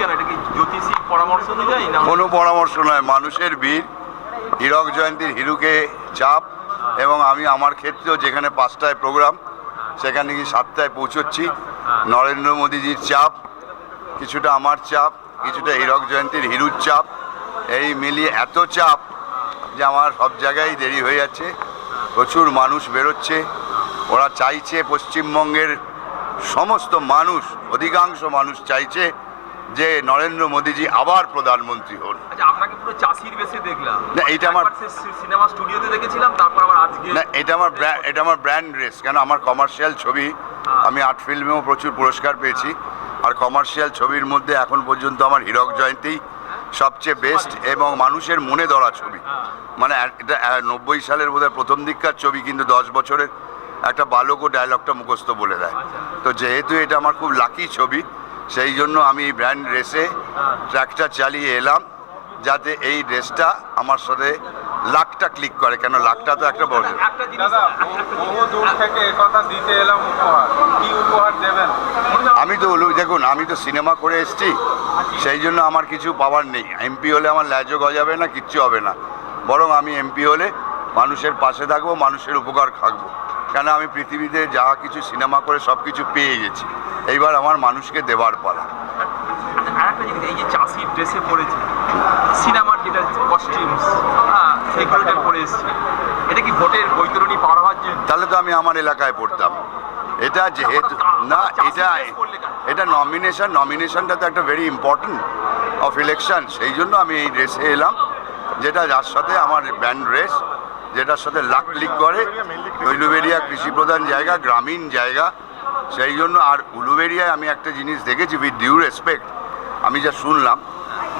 কেন? কি পরামর্শ নয়, মানুষের ভিড়। হীরক জয়ন্তীর হিরুকে চাপ এবং আমি আমার ক্ষেত্রেও যেখানে পাঁচটায় প্রোগ্রাম, সেখানে গিয়ে সাতটায় পৌঁছচ্ছি। নরেন্দ্র মোদীজির চাপ, কিছুটা আমার চাপ, কিছুটা হীরক জয়ন্তীর হিরুর চাপ, এই মিলিয়ে এত চাপ যে আমার সব জায়গায় দেরি হয়ে যাচ্ছে। প্রচুর মানুষ বেরোচ্ছে। ওরা চাইছে পশ্চিমবঙ্গের সমস্ত মানুষ অধিকাংশ মানুষ চাইছে যে নরেন্দ্র মোদীজি আবার প্রধানমন্ত্রী হন। আচ্ছা আপনাকে পুরো চাষির বেশে দেখলাম। না, এইটা আমার- সিনেমা স্টুডিওতে দেখেছিলাম তারপর আবার আজকে না এটা আমার এটা আমার ব্র্যান্ড রেস কেন আমার কমার্শিয়াল ছবি। আমি আর্ট ফিল্মেও প্রচুর পুরস্কার পেয়েছি। আর কমার্শিয়াল ছবির মধ্যে এখন পর্যন্ত আমার হীরক জয়ন্তী সবচেয়ে বেস্ট এবং মানুষের মনে ধরা ছবি। মানে এটা নব্বই সালের বোধহয় প্রথম দিককার ছবি কিন্তু দশ বছরের। একটা বালকও ডায়লগটা মুখস্থ বলে দেয়। তো যেহেতু এটা আমার খুব লাকি ছবি সেই জন্য আমি ব্র্যান্ড রেসে ট্র্যাকটা চালিয়ে এলাম যাতে এই রেসটা আমার সাথে লাখটা ক্লিক করে কেন লাখটা তো একটা বড় আমি তো দেখুন আমি তো সিনেমা করে এসেছি সেই জন্য আমার কিছু পাওয়ার নেই। এমপি হলে আমার ল্যাজও গজাবে না কিচ্ছু হবে না। বরং আমি এমপি হলে মানুষের পাশে থাকব মানুষের উপকার খাকবো। কেন আমি পৃথিবীতে যা কিছু সিনেমা করে সব কিছু পেয়ে গেছি? এইবার আমার মানুষকে দেওয়ার পালা। আরেকটা জিনিস এই যে চাষির ড্রেসে পড়েছে সিনেমার যেটা কস্টিউমস হ্যাঁ পরে এসছে। এটা কি ভোটের বৈতরণী পার হওয়ার জন্য? তাহলে তো আমি আমার এলাকায় পড়তাম। এটা যেহেতু না এটা এটা নমিনেশন নমিনেশনটা তো একটা ভেরি ইম্পর্টেন্ট অফ ইলেকশন সেই জন্য আমি এই ড্রেসে এলাম যেটা যার সাথে আমার ব্যান্ড রেস যেটার সাথে লাখ লিক করে উলুবেরিয়া কৃষি প্রধান জায়গা গ্রামীণ জায়গা। সেই জন্য আর উলুবেরিয়ায় আমি একটা জিনিস দেখেছি উইথ ডিউ রেসপেক্ট আমি যা শুনলাম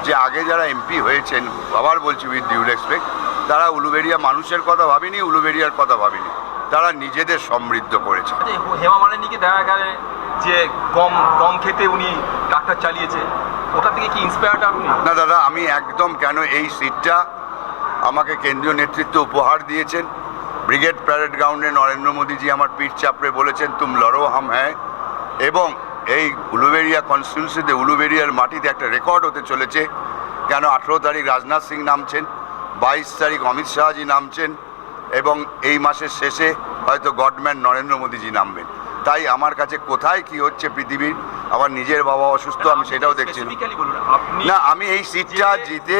যে আগে যারা এমপি হয়েছেন আবার বলছি উইথ ডিউ রেসপেক্ট তারা উলুবেরিয়া মানুষের কথা ভাবেনি উলুবেরিয়ার কথা ভাবেনি। তারা নিজেদের সমৃদ্ধ করেছে। আচ্ছা, হেমা মালিনীকে দেখা গেলে যে গম গম খেতে উনি ট্রাক্টর চালিয়েছে। ওটা থেকে কি ইন্সপায়ার্ড না দাদা আমি একদম কেন এই সিটটা আমাকে কেন্দ্রীয় নেতৃত্ব উপহার দিয়েছেন। ব্রিগেড প্যারেড গ্রাউন্ডে নরেন্দ্র মোদীজি আমার পিঠ চাপড়ে বলেছেন তুম লড়ো হাম হ্যাঁ এবং এই উলুবেরিয়া কনস্টিটিউন্সিতে উলুবেরিয়ার মাটিতে একটা রেকর্ড হতে চলেছে। কেন আঠেরো তারিখ রাজনাথ সিং নামছেন বাইশ তারিখ অমিত শাহজি নামছেন এবং এই মাসের শেষে হয়তো গডম্যান নরেন্দ্র মোদীজি নামবেন। তাই আমার কাছে কোথায় কি হচ্ছে পৃথিবীর আমার নিজের বাবা অসুস্থ আমি সেটাও দেখছি না। আমি এই সিটটা জিতে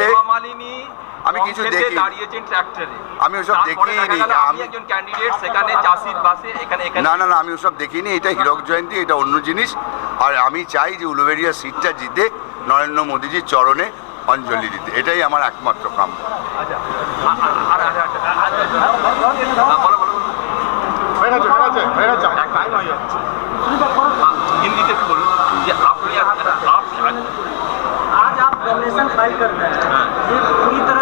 আমি কিছু দেখি। দাঁড়িয়েছেন ট্রাক্টরে আমি ওসব দেখিনি। আমি- একজন ক্যান্ডিডেট সেখানে চাষির বাসে এখানে এখানে না না না আমি ওসব দেখিনি এটা হীরক জয়ন্তী এটা অন্য জিনিস আর আমি চাই যে উলুবেরিয়া সিটটা জিতে নরেন্দ্র মোদীজির চরণে অঞ্জলি দিতে এটাই আমার একমাত্র কাম আচ্ছা